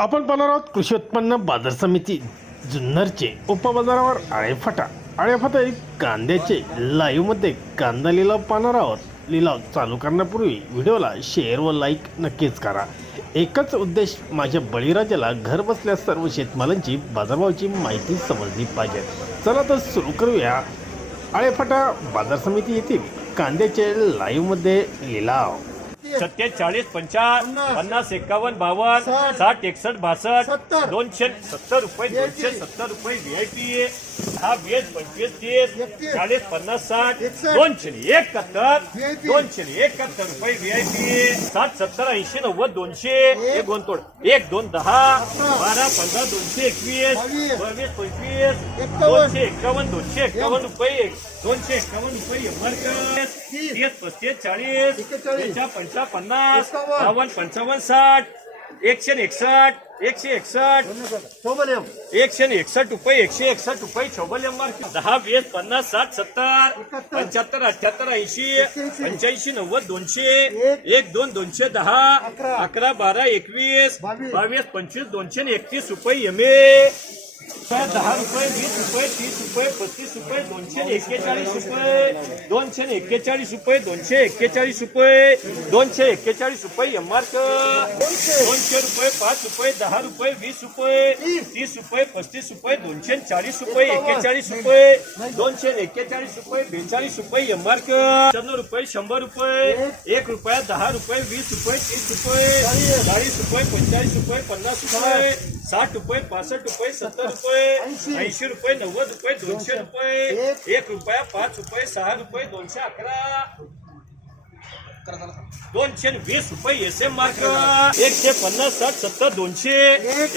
आपण पाहणार आहोत कृषी उत्पन्न बाजार समिती जुन्नरचे उपबाजारावर आळेफाटा कांद्याचे लाईव्हमध्ये कांदा लिलाव पाहणार आहोत। लिलाव चालू करण्यापूर्वी व्हिडिओला शेअर व लाईक नक्कीच करा। एकच उद्देश, माझ्या बळीराजाला घर बसल्या सर्व शेतमालांची बाजारभावाची माहिती समजली पाहिजे। चला तर सुरू करूया। आळेफाटा बाजार समिती येथील कांद्याचे लाईव्हमध्ये लिलाव 47 55 50 51 52 60 61 62 270 रुपये 270 रुपये VIP हा 20 25 30 40 50 60 271 271 रुपये VIP 60 70 80 90 200 एक दोन तोड 1 2 10 12 15 221 22 25 251 251 रुपये 251 रुपये मार्क 30 35 40 50 55 60 161 रुपये 161 रुपये चौबलियम मार्क 10 20 50 60 70 75 78 80 85 90 200 1 2 210 11 12 21 22 25 231 रुपये MA 10 रुपये 20 रुपये 30 रुपये 35 रुपये 241 रुपये 241 रुपये 241 रुपये 241 रुपये मार्क 200 रुपये 5 रुपये 10 रुपये 20 रुपये 30 रुपये 35 रुपये 240 रुपये 41 रुपये 241 रुपये 42 रुपये मार्क 90 रुपये 100 रुपये 1 रुपया 10 रुपये 20 रुपये 30 रुपये 40 रुपये 45 रुपये 50 रुपये 60 रुपये 65 रुपये 70 रुपये 80 रुपये 90 रुपये 200 रुपये 1 रुपया 5 रुपये 6 रुपये 211 220 रुपये SM मार्क 150 60 70 200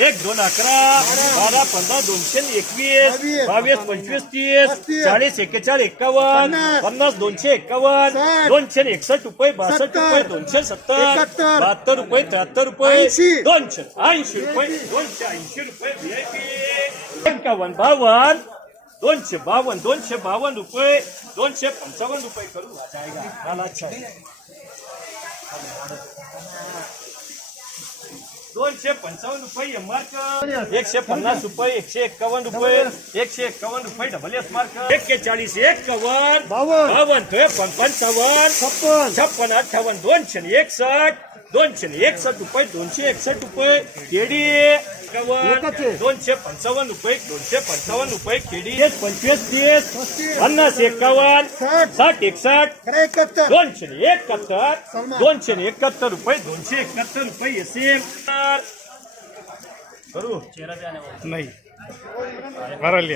1 2 11 12 15 221 22 25 30 40 41 51 50 251 261 रुपये 62 रुपये 270 72 रुपये 73 रुपये 280 रुपये 280 रुपये VIP 51 52 252 रुपये 255 रुपये करू जाएगा माल अच्छा है 255 रुपये मार्क 150 रुपये 151 रुपये 151 रुपये डबल मार्क 41 51 52 55 56 58 261 261 रुपये 261 रुपये केडी 255 रुपये 255 रुपये केडी 25 30 50 51 60 61 271 रुपये 271 रुपये SM करू नाही भरले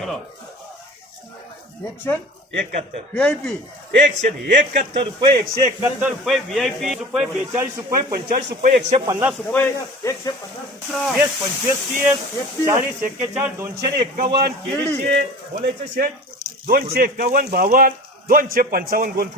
71 171 रुपये 171 रुपये VIP रुपये 42 रुपये 45 रुपये 150 रुपये 150 25 30 40 41 251 केळीचे बोलायचं शेट 251 52 255 गोल फुट